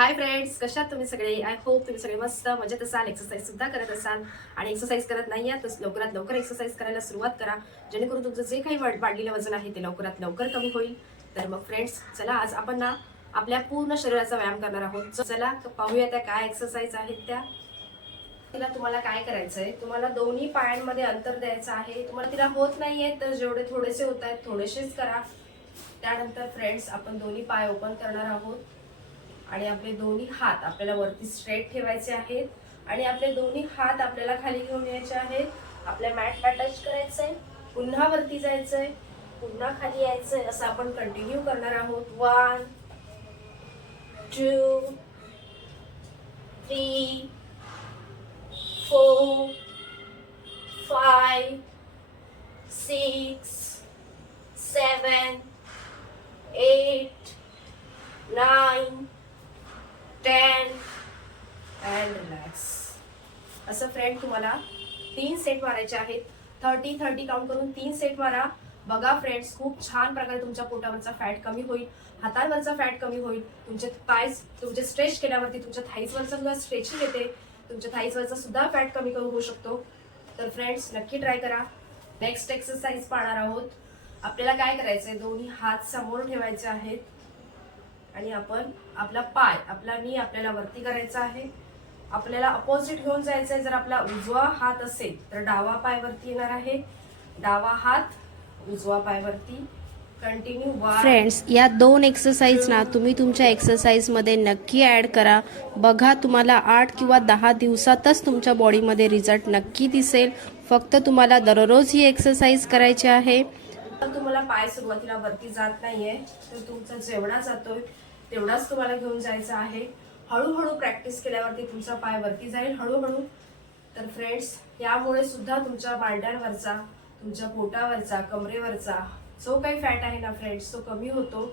Hi friends कशात तुम्ही सगळे? आय होप तुम्ही सगळे मस्त मजेत असाल एक्सरसाइज सुद्धा करत असाल. आणि एक्सरसाइज करत नाही आहात तर लवकरात लवकर एक्सरसाइज करायला सुरुवात करा. जेणेकरून तुमचं जे काही वाढलेलं वजन आहे ते लवकरात लवकर कमी होईल. तर मग फ्रेंड्स चला आज आपण ना आपल्या पूर्ण शरीराचा व्यायाम करणार आहोत. चला पाहूया त्या काय एक्सरसाइज आहेत त्या. तिला तुम्हाला काय करायचंय? तुम्हाला दोन्ही पायांमध्ये अंतर द्यायचं आहे. तुम्हाला तिला होत नाहीये तर जेवढे थोडेसे होत आहेत थोडेसेच करा. त्यानंतर फ्रेंड्स आपण दोन्ही पाय ओपन करणार आहोत. आणि आपले दोन्ही हात आपल्याला वरती स्ट्रेट ठेवायचे आहेत. आणि आपले दोन्ही हात आपल्याला खाली घेऊन यायचे आहेत. आपल्या मॅटला टच आहे पुन्हा वरती जायचं आहे पुन्हा खाली यायचं आहे असं आपण कंटिन्यू करणार आहोत. One two three four five six seven eight nine ten and relax असं फ्रेंड तुम्हाला तीन सेट मारायचे आहेत. थर्टी थर्टी काउंट करून तीन सेट मारा. बघा फ्रेंड्स खूप छान प्रकारे तुमच्या पोटावरचा फॅट कमी होईल हातांवरचा फॅट कमी होईल. तुमचे पाय तुमचे स्ट्रेच केल्यावरती तुमच्या थाईजवरचा सुद्धा स्ट्रेचिंग येते. तुमच्या थाईजवरचा सुद्धा फॅट कमी करून होऊ शकतो. तर फ्रेंड्स नक्की ट्राय करा. नेक्स्ट एक्सरसाइज पाहणार आहोत. आपल्याला काय करायचंय? दोन्ही हात समोर ठेवायचे आहेत. आणि आपण आपला पाय आपला नी आपल्याला वरती करायचा आहे. आपल्याला अपोजिट घेऊन जायचं आहे जर आपला उजवा हात असेल तर डावा पाय वरती येणार आहे. डावा हात उजवा पाय वरती. कंटिन्यू फ्रेंड्स या दोन एक्सरसाइज ना तुम्ही तुमच्या एक्सरसाइजमध्ये नक्की ॲड करा. बघा तुम्हाला आठ किंवा दहा दिवसातच तुमच्या बॉडीमध्ये रिझल्ट नक्की दिसेल. फक्त तुम्हाला दररोज ही एक्सरसाइज करायची आहे. जर तुम्हाला पाय सुरुवातीला वरती जात नाहीये तर तुमचा जेवढा जातोय तेवढाच तुम्हाला घेऊन जायचा आहे. हळूहळू प्रॅक्टिस केल्यावरती तुमचा पाय वरती जाईल हळूहळू. तर फ्रेंड्स यामुळे सुद्धा तुमच्या मांड्यांवरचा तुमच्या पोटावरचा कमरेवरचा जो काही फॅट आहे ना फ्रेंड्स तो कमी होतो.